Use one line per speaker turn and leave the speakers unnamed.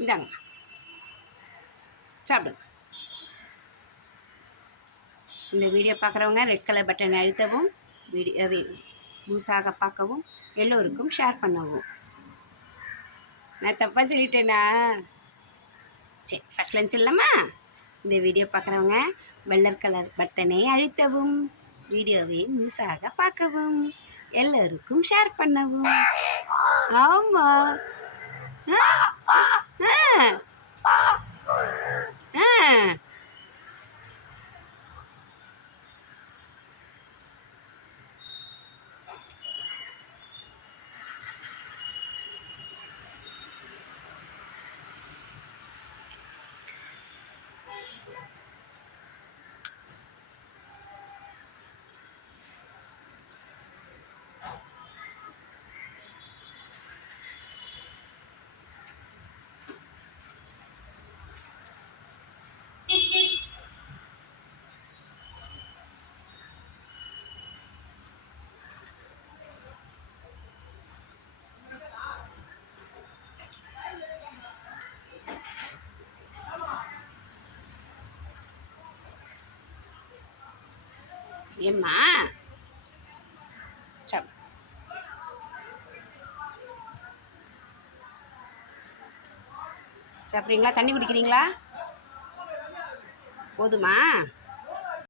இந்தாங்க. சாப்பிடுங்க. இந்த வீடியோ பார்க்குறவங்க ரெட் கலர் பட்டன் அழுத்தவும் வீடியோவை முழுசாக பார்க்கவும் எல்லோருக்கும் ஷேர் பண்ணவும். நான் தப்பாக சொல்லிட்டேனா? சரி ஃபஸ்ட் லஞ்ச் இல்லாமா இந்த வீடியோ பார்க்குறவங்க வெள்ளர் கலர் பட்டனை அழுத்தவும் வீடியோவை முழுசாக பார்க்கவும் எல்லோருக்கும் ஷேர் பண்ணவும். ஆமாம் ஏம்மா? சாப் சாப்பிட்றீங்களா? தண்ணி குடிக்கிறீங்களா? போதுமா?